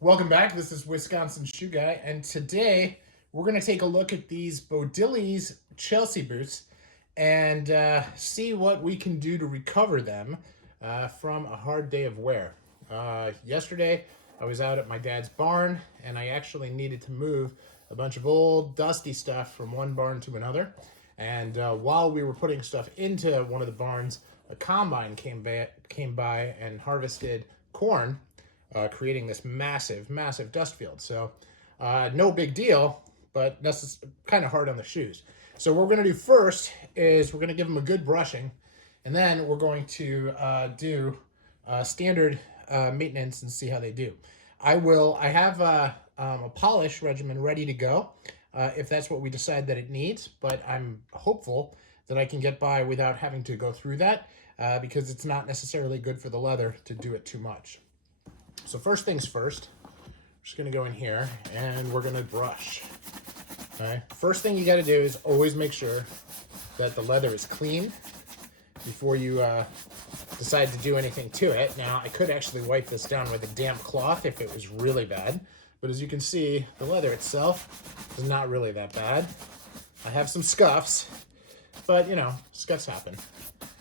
Welcome back. This is Wisconsin Shoe Guy, and today we're going to take a look at these Bodillies Chelsea boots and see what we can do to recover them from a hard day of wear. Yesterday, I was out at my dad's barn, and I actually needed to move a bunch of old, dusty stuff from one barn to another. And while we were putting stuff into one of the barns, a combine came by and harvested corn, creating this massive, massive dust field. So, no big deal, but that's kind of hard on the shoes. So, what we're going to do first is we're going to give them a good brushing, and then we're going to do standard maintenance and see how they do. I have a polish regimen ready to go if that's what we decide that it needs, but I'm hopeful that I can get by without having to go through that because it's not necessarily good for the leather to do it too much. So first things first, I'm just gonna go in here and we're gonna brush. Okay. First thing you gotta do is always make sure that the leather is clean before you decide to do anything to it. Now, I could actually wipe this down with a damp cloth if it was really bad, but as you can see, the leather itself is not really that bad. I have some scuffs, but you know, scuffs happen.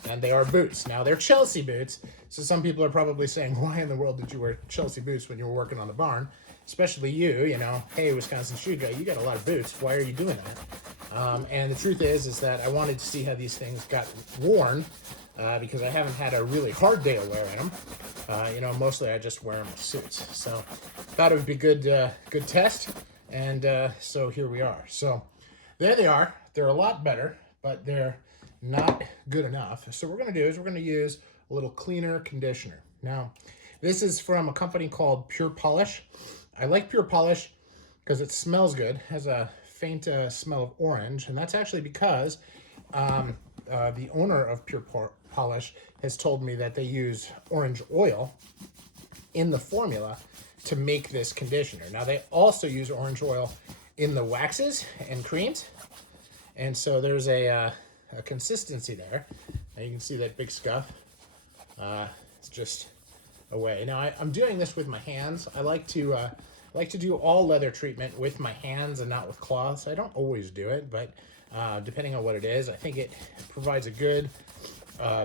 And they are boots. Now, they're Chelsea boots, so some people are probably saying, why in the world did you wear Chelsea boots when you were working on the barn? Especially you know, hey, Wisconsin Shoe Guy, you got a lot of boots. Why are you doing that? And the truth is that I wanted to see how these things got worn because I haven't had a really hard day of wearing them. You know, mostly I just wear them with suits. So thought it would be good test. And so here we are. So there they are. They're a lot better, but they're not good enough. So what we're going to do is we're going to use a little cleaner conditioner. Now, this is from a company called Pure Polish. I like Pure Polish because it smells good, has a faint smell of orange, and that's actually because the owner of Pure Polish has told me that they use orange oil in the formula to make this conditioner. Now, they also use orange oil in the waxes and creams, and so there's a consistency there. Now you can see that big scuff. It's just away. Now I'm doing this with my hands. I like to do all leather treatment with my hands and not with cloths. I don't always do it, but depending on what it is, I think it provides a good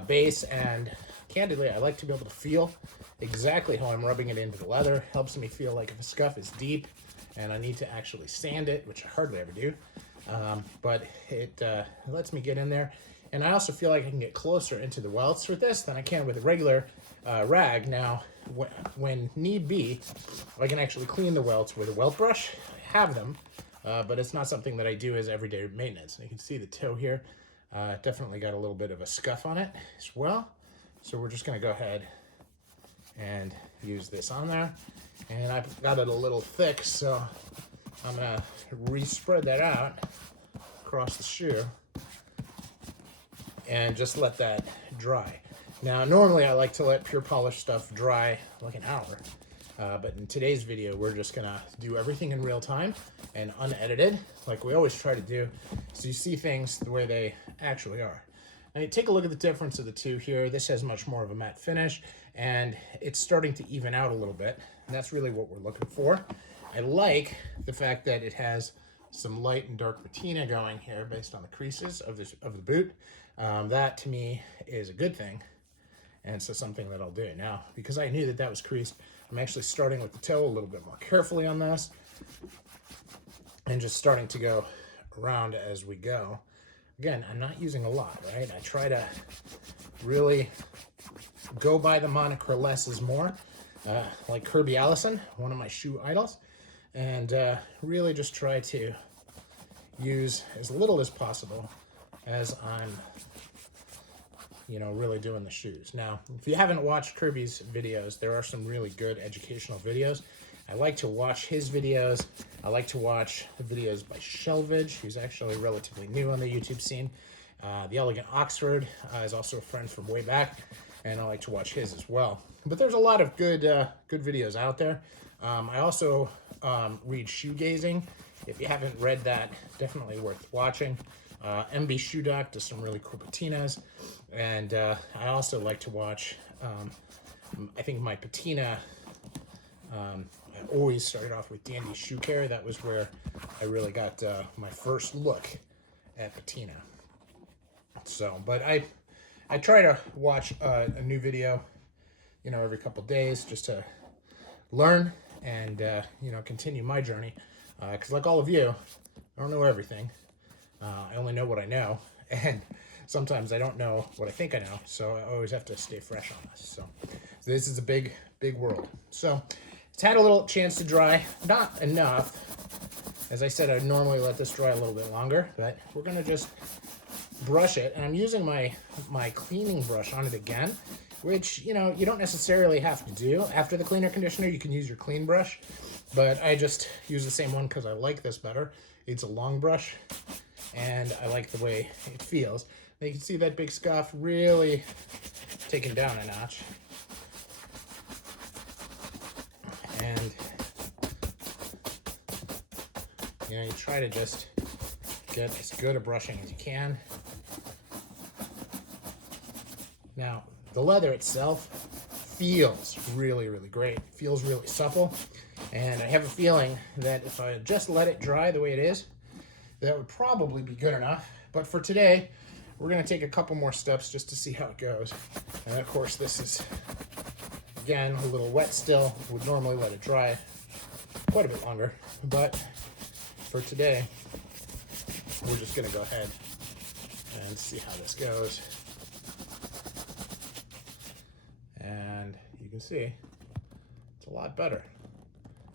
base. And candidly, I like to be able to feel exactly how I'm rubbing it into the leather. Helps me feel like if a scuff is deep and I need to actually sand it, which I hardly ever do. But it lets me get in there. And I also feel like I can get closer into the welts with this than I can with a regular rag. Now, when need be, I can actually clean the welts with a welt brush. I have them, but it's not something that I do as everyday maintenance. And you can see the toe here. Definitely got a little bit of a scuff on it as well. So we're just going to go ahead and use this on there. And I've got it a little thick, so I'm going to re-spread that out across the shoe and just let that dry. Now, normally I like to let Pure Polish stuff dry like an hour, but in today's video, we're just gonna do everything in real time and unedited, like we always try to do, so you see things the way they actually are. Now, take a look at the difference of the two here. This has much more of a matte finish, and it's starting to even out a little bit, and that's really what we're looking for. I like the fact that it has some light and dark patina going here based on the creases of the boot. That to me is a good thing, and so something that I'll do. Now, because I knew that that was creased, I'm actually starting with the toe a little bit more carefully on this and just starting to go around as we go. Again, I'm not using a lot, right? I try to really go by the moniker less is more, like Kirby Allison, one of my shoe idols, and really just try to use as little as possible as I'm, you know, really doing the shoes. Now, if you haven't watched Kirby's videos, there are some really good educational videos. I like to watch his videos. I like to watch the videos by Shelvage, who's actually relatively new on the YouTube scene. The Elegant Oxford is also a friend from way back, and I like to watch his as well. But there's a lot of good videos out there. I also read Shoegazing. If you haven't read that, definitely worth watching. MB Shoe Doc does some really cool patinas, and I also like to watch, I think my patina I always started off with Dandy Shoe Care. That was where I really got my first look at patina. So, but I try to watch a new video, every couple days just to learn and, continue my journey. Because like all of you, I don't know everything. I only know what I know. And sometimes I don't know what I think I know. So I always have to stay fresh on this. So this is a big, big world. So it's had a little chance to dry. Not enough. As I said, I'd normally let this dry a little bit longer. But we're going to just brush it. And I'm using my cleaning brush on it again, which, you don't necessarily have to do. After the cleaner conditioner, you can use your clean brush. But I just use the same one because I like this better. It's a long brush, and I like the way it feels. Now you can see that big scuff really taken down a notch. And, you try to just get as good a brushing as you can. Now, the leather itself feels really, really great. It feels really supple. And I have a feeling that if I just let it dry the way it is, that would probably be good enough. But for today, we're going to take a couple more steps just to see how it goes. And of course, this is, again, a little wet still. Would normally let it dry quite a bit longer. But for today, we're just going to go ahead and see how this goes. And you can see it's a lot better.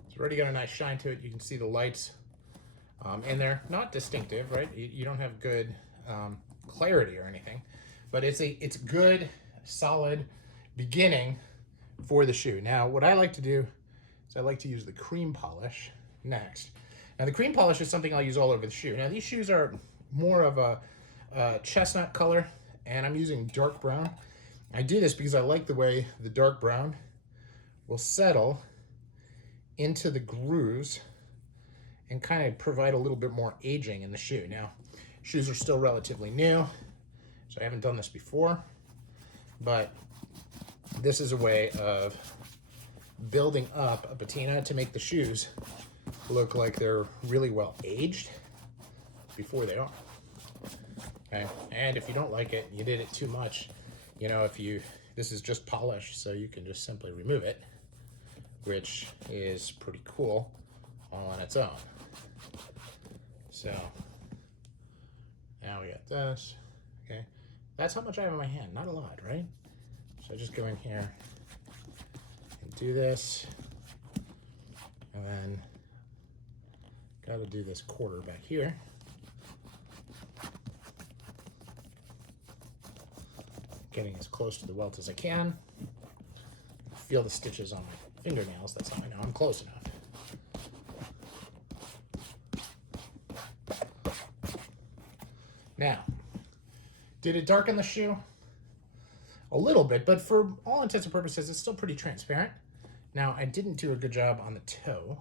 It's already got a nice shine to it. You can see the lights in there. Not distinctive, right? You don't have good clarity or anything, but it's good, solid beginning for the shoe. Now, what I like to do is I like to use the cream polish next. Now, the cream polish is something I'll use all over the shoe. Now, these shoes are more of a chestnut color, and I'm using dark brown. I do this because I like the way the dark brown will settle into the grooves and kind of provide a little bit more aging in the shoe. Now, shoes are still relatively new, so I haven't done this before, but this is a way of building up a patina to make the shoes look like they're really well aged before they are. Okay, and if you don't like it, you did it too much, this is just polish, so you can just simply remove it, which is pretty cool all on its own. So now we got this. Okay, that's how much I have in my hand. Not a lot, right? So I just go in here and do this, and then got to do this quarter back here. Getting as close to the welt as I can. Feel the stitches on my fingernails. That's how I know I'm close enough. Now, did it darken the shoe? A little bit, but for all intents and purposes, it's still pretty transparent. Now, I didn't do a good job on the toe.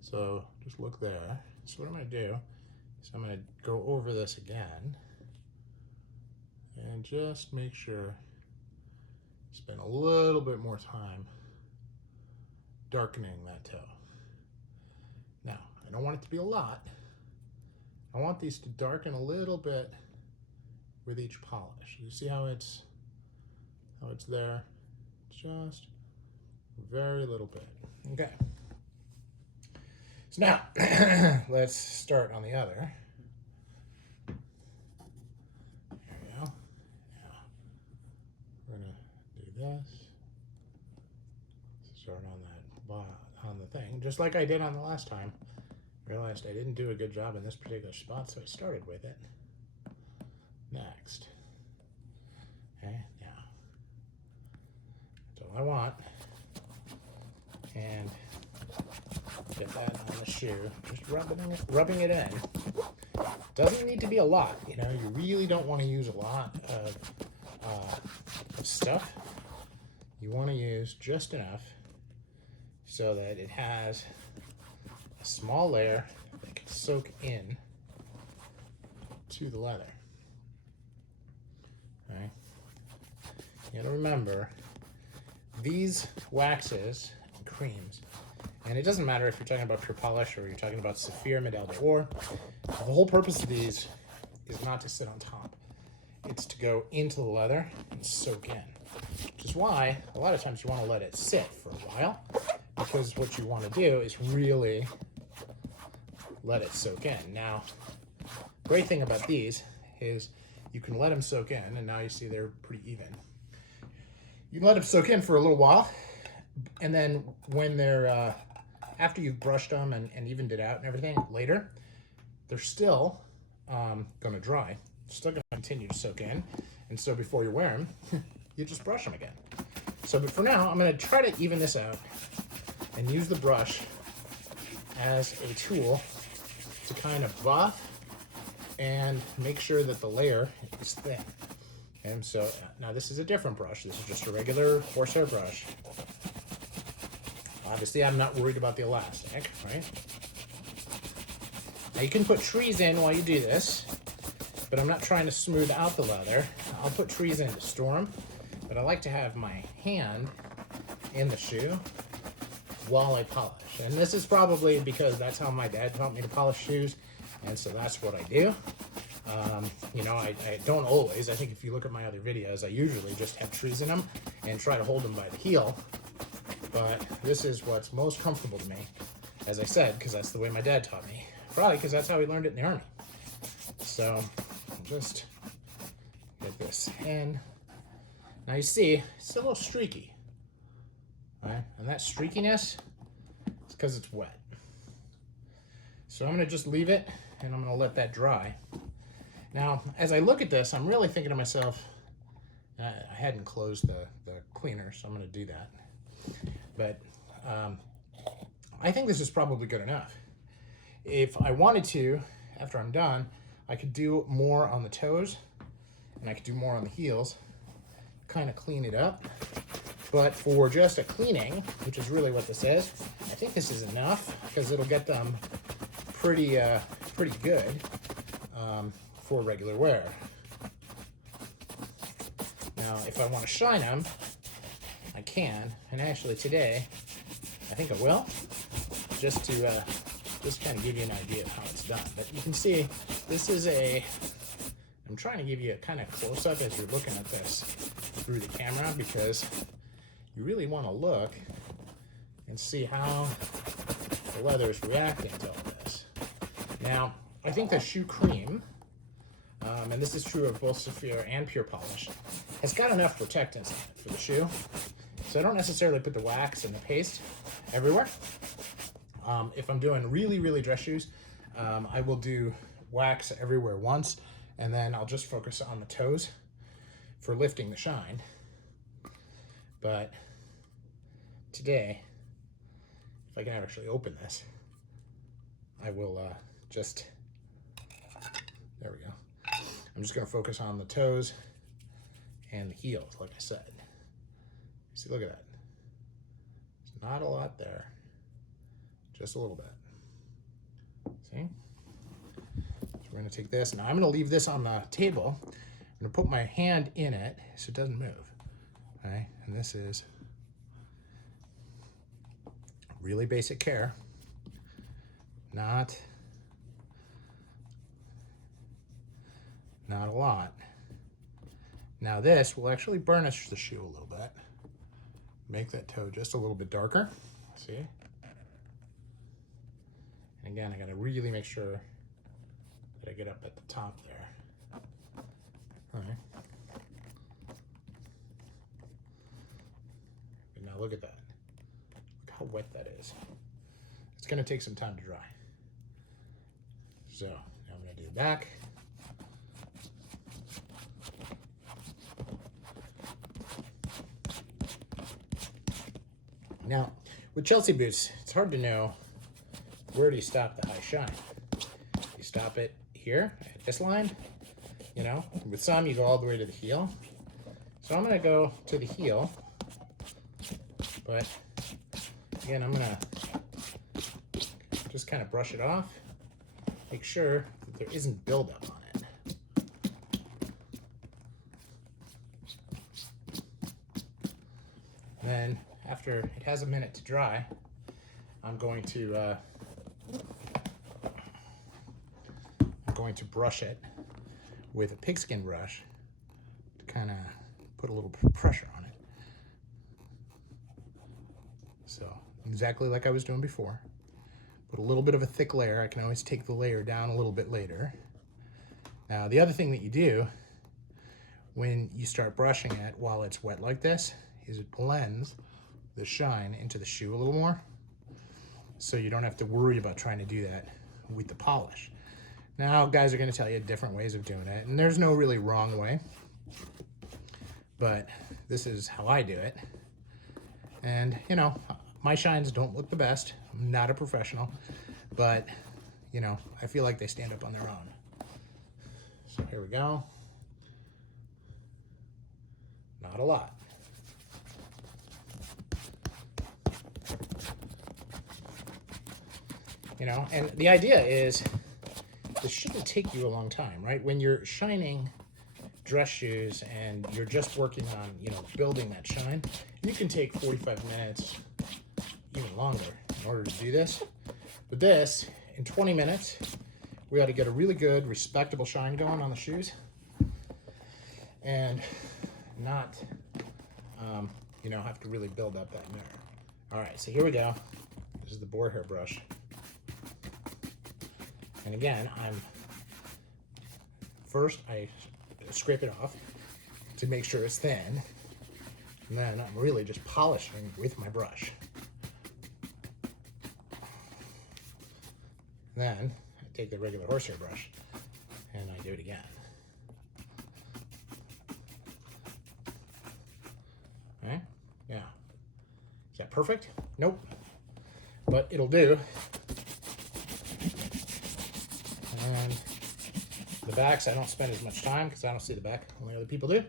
So just look there. So what I'm going to do is I'm going to go over this again and just make sure, spend a little bit more time darkening that toe. Now, I don't want it to be a lot. I want these to darken a little bit with each polish. You see how it's there? Just very little bit. Okay. So now, let's start on the other. There we go. Now, we're gonna do this. Start on the thing, just like I did on the last time. Realized I didn't do a good job in this particular spot, so I started with it. Next. Okay, now. That's all I want. And get that on the shoe. Just rubbing it in. Doesn't need to be a lot, you really don't want to use a lot of stuff. You want to use just enough so that it has a small layer that can soak in to the leather. Okay. You gotta remember, these waxes and creams. And it doesn't matter if you're talking about pure polish or you're talking about Saphir Medal d'Or. The whole purpose of these is not to sit on top. It's to go into the leather and soak in. Which is why a lot of times you want to let it sit for a while, because what you want to do is really let it soak in. Now, great thing about these is you can let them soak in, and now you see they're pretty even. You can let them soak in for a little while, and then when they're, after you've brushed them and evened it out and everything later, they're still going to dry. Still going to continue to soak in, and so before you wear them, you just brush them again. So, but for now, I'm going to try to even this out and use the brush as a tool to kind of buff and make sure that the layer is thin. And so now this is a different brush. This is just a regular horsehair brush. Obviously, I'm not worried about the elastic, right? Now you can put trees in while you do this, but I'm not trying to smooth out the leather. I'll put trees in to store them, but I like to have my hand in the shoe while I polish. And this is probably because that's how my dad taught me to polish shoes, and so that's what I do. You know, I don't always. I think if you look at my other videos, I usually just have trees in them and try to hold them by the heel. But this is what's most comfortable to me, as I said, because that's the way my dad taught me. Probably because that's how he learned it in the Army. So, I'll just get this in. Now you see, it's a little streaky. Right? And that streakiness is because it's wet. So I'm going to just leave it, and I'm going to let that dry. Now, as I look at this, I'm really thinking to myself, I hadn't closed the cleaner, so I'm going to do that. But I think this is probably good enough. If I wanted to, after I'm done, I could do more on the toes, and I could do more on the heels, kind of clean it up. But for just a cleaning, which is really what this is, I think this is enough, because it'll get them pretty good for regular wear. Now, if I want to shine them, I can, and actually today, I think I will, just to just kind of give you an idea of how it's done. But you can see, this is I'm trying to give you a kind of close-up as you're looking at this through the camera, because you really want to look and see how the leather is reacting to all this. Now, I think the shoe cream, and this is true of both Saphir and Pure Polish, has got enough protectants in it for the shoe. So I don't necessarily put the wax and the paste everywhere. If I'm doing really, really dress shoes, I will do wax everywhere once, and then I'll just focus on the toes for lifting the shine. But today, if I can actually open this, I will just, there we go. I'm just going to focus on the toes and the heels, like I said. See, look at that. There's not a lot there, just a little bit. See? So we're going to take this. Now I'm going to leave this on the table. I'm going to put my hand in it so it doesn't move. Okay? And this is really basic care. Not a lot. Now this will actually burnish the shoe a little bit. Make that toe just a little bit darker. See? And again, I gotta really make sure that I get up at the top there. All right. And now look at that. Look how wet that is. It's gonna take some time to dry. So now I'm gonna do the back. Now, with Chelsea boots, it's hard to know where do you stop the high shine. You stop it here at this line, you know. With some, you go all the way to the heel. So I'm going to go to the heel, but again, I'm going to just kind of brush it off. Make sure that there isn't buildup on it. Then after it has a minute to dry, I'm going to brush it with a pigskin brush to kind of put a little pressure on it. So exactly like I was doing before. Put a little bit of a thick layer. I can always take the layer down a little bit later. Now the other thing that you do when you start brushing it while it's wet like this is it blends the shine into the shoe a little more, so you don't have to worry about trying to do that with the polish. Now guys are going to tell you different ways of doing it, and there's no really wrong way, but this is how I do it. And you know, my shines don't look the best. I'm not a professional, but you know, I feel like they stand up on their own. So here we go. Not a lot. You know, and the idea is this shouldn't take you a long time, right? When you're shining dress shoes and you're just working on, you know, building that shine, you can take 45 minutes, even longer, in order to do this. But this, in 20 minutes, we ought to get a really good, respectable shine going on the shoes, and not, you know, have to really build up that mirror. All right, so here we go. This is the boar hair brush. And again, I scrape it off to make sure it's thin. And then I'm really just polishing with my brush. Then I take the regular horsehair brush and I do it again. Okay? Yeah. Is that perfect? Nope. But it'll do. And the backs, I don't spend as much time because I don't see the back. Only other people do.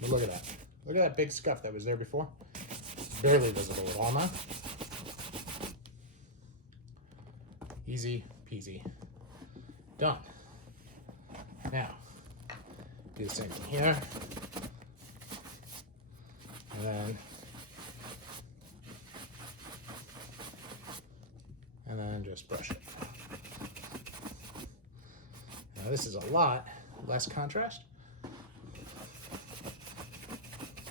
But look at that. Look at that big scuff that was there before. Barely visible at all now. Easy peasy. Done. Now, do the same thing here. And then just brush it. Now this is a lot less contrast,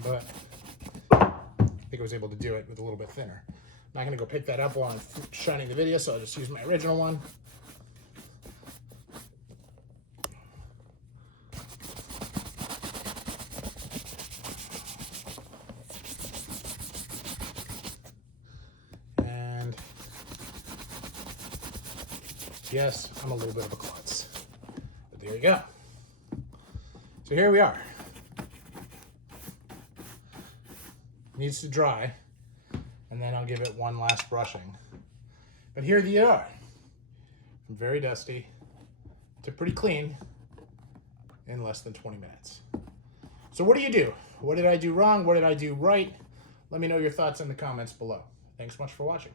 but I think I was able to do it with a little bit thinner. I'm not gonna go pick that up while I'm shining the video, so I'll just use my original one. And yes, I'm a little bit of a klutz, but there you go. So here we are. Needs to dry, and then I'll give it one last brushing. But here they are, from very dusty to pretty clean in less than 20 minutes. So what do you do? What did I do wrong? What did I do right? Let me know your thoughts in the comments below. Thanks much for watching.